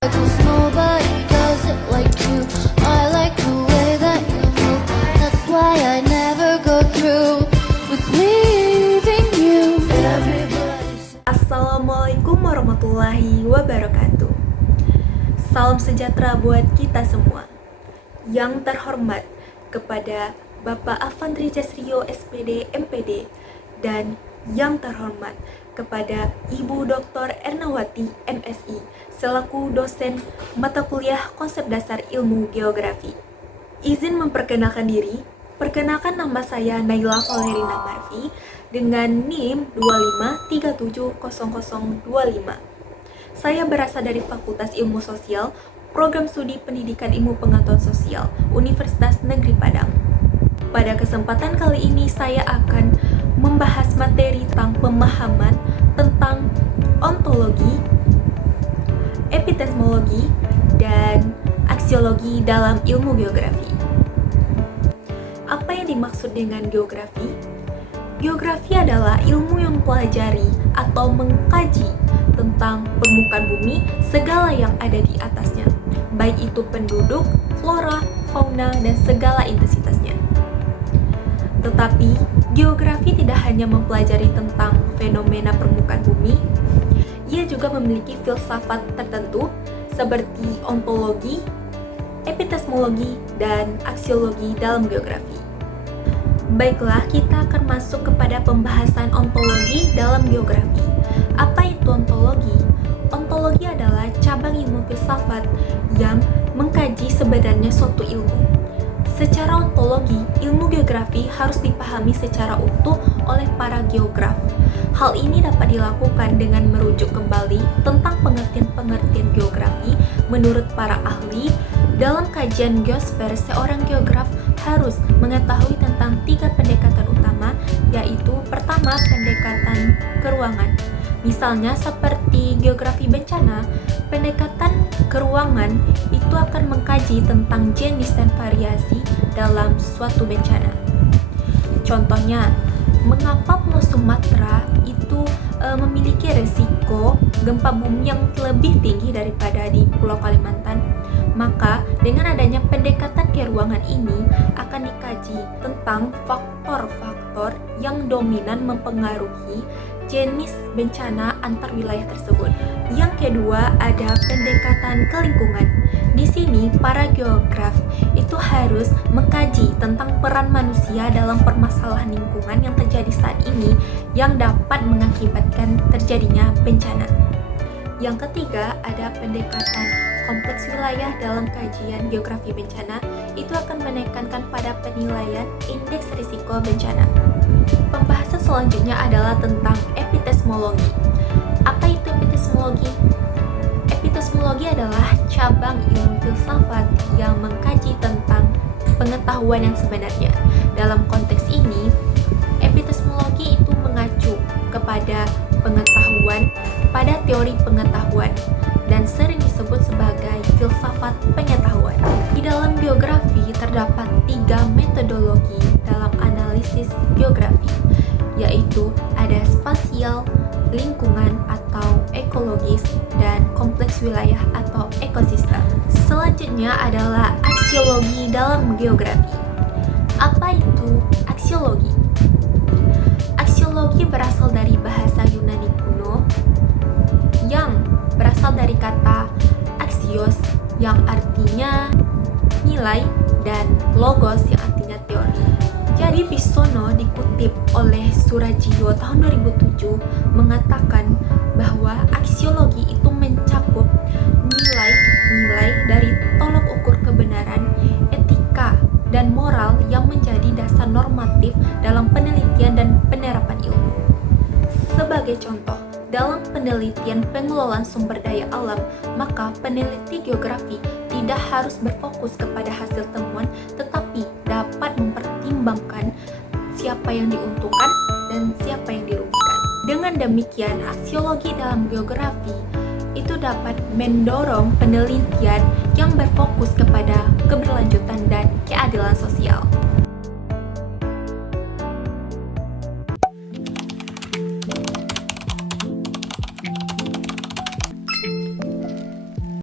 'Cause nobody does it like you. I like the way that you move. That's why I never go through with leaving you. Everybody. Assalamualaikum warahmatullahi wabarakatuh. Salam sejahtera buat kita semua. Yang terhormat kepada Bapak Avandri Jasrio SPD MPD dan yang terhormat kepada Ibu Dr. Ernawati MSI selaku dosen mata kuliah Konsep Dasar Ilmu Geografi. Izin memperkenalkan diri. Perkenalkan, nama saya Naila Valerina Marfi dengan NIM 25370025. Saya berasal dari Fakultas Ilmu Sosial, Program Studi Pendidikan Ilmu Pengetahuan Sosial, Universitas Negeri Padang. Pada kesempatan kali ini saya akan membahas materi tentang pemahaman tentang ontologi, epistemologi, dan aksiologi dalam ilmu geografi. Apa yang dimaksud dengan geografi? Geografi adalah ilmu yang mempelajari atau mengkaji tentang permukaan bumi, segala yang ada di atasnya, baik itu penduduk, flora, fauna, dan segala intensitasnya. Tetapi, geografi tidak hanya mempelajari tentang fenomena permukaan bumi, ia juga memiliki filsafat tertentu seperti ontologi, epistemologi, dan aksiologi dalam geografi. Baiklah, kita akan masuk kepada pembahasan ontologi dalam geografi. Apa itu ontologi? Ontologi adalah cabang ilmu filsafat yang mengkaji sebenarnya suatu ilmu. Secara ontologi, ilmu geografi harus dipahami secara utuh oleh para geograf. Hal ini dapat dilakukan dengan merujuk kembali tentang pengertian-pengertian geografi menurut para ahli. Dalam kajian geosfer, seorang geograf harus mengetahui tentang 3 pendekatan utama, yaitu pertama, pendekatan keruangan. Misalnya seperti geografi bencana, pendekatan keruangan itu akan mengkaji tentang jenis dan variasi dalam suatu bencana. Contohnya, mengapa Pulau Sumatera itu memiliki resiko gempa bumi yang lebih tinggi daripada di Pulau Kalimantan? Maka dengan adanya pendekatan keruangan ini akan dikaji tentang faktor-faktor yang dominan mempengaruhi jenis bencana antar wilayah tersebut. Yang kedua, ada pendekatan ke lingkungan. Di sini para geograf itu harus mengkaji tentang peran manusia dalam permasalahan lingkungan yang terjadi saat ini yang dapat mengakibatkan terjadinya bencana. Yang ketiga, ada pendekatan kompleks wilayah dalam kajian geografi bencana. Itu akan menekankan pada penilaian indeks risiko bencana. Pembahasan selanjutnya adalah tentang epistemologi. Apa itu epistemologi? Epistemologi adalah cabang ilmu filsafat yang mengkaji tentang pengetahuan yang sebenarnya. Dalam konteks ini, epistemologi itu mengacu kepada pengetahuan pada teori pengetahuan dan sering disebut sebagai filsafat pengetahuan. Di dalam geografi terdapat 3 metodologi dalam analisis geografi, yaitu ada spasial, lingkungan atau ekologis, dan kompleks wilayah atau ekosistem. Selanjutnya adalah aksiologi dalam geografi. Apa itu aksiologi? Aksiologi berasal dari bahasa Yunani kuno yang berasal dari kata axios yang artinya nilai dan logos yang artinya teori. Jadi Pisono dikutip oleh Surajio tahun 2007 mengatakan bahwa aksiologi itu mencakup nilai-nilai dari tolok ukur kebenaran, etika, dan moral yang menjadi dasar normatif dalam penelitian dan penerapan ilmu. Sebagai contoh, dalam penelitian pengelolaan sumber daya alam, maka peneliti geografi tidak harus berfokus kepada hasil temuan, tetapi dapat mempertimbangkan siapa yang diuntungkan dan siapa yang dirugikan. Dengan demikian, aksiologi dalam geografi itu dapat mendorong penelitian yang berfokus kepada keberlanjutan dan keadilan sosial.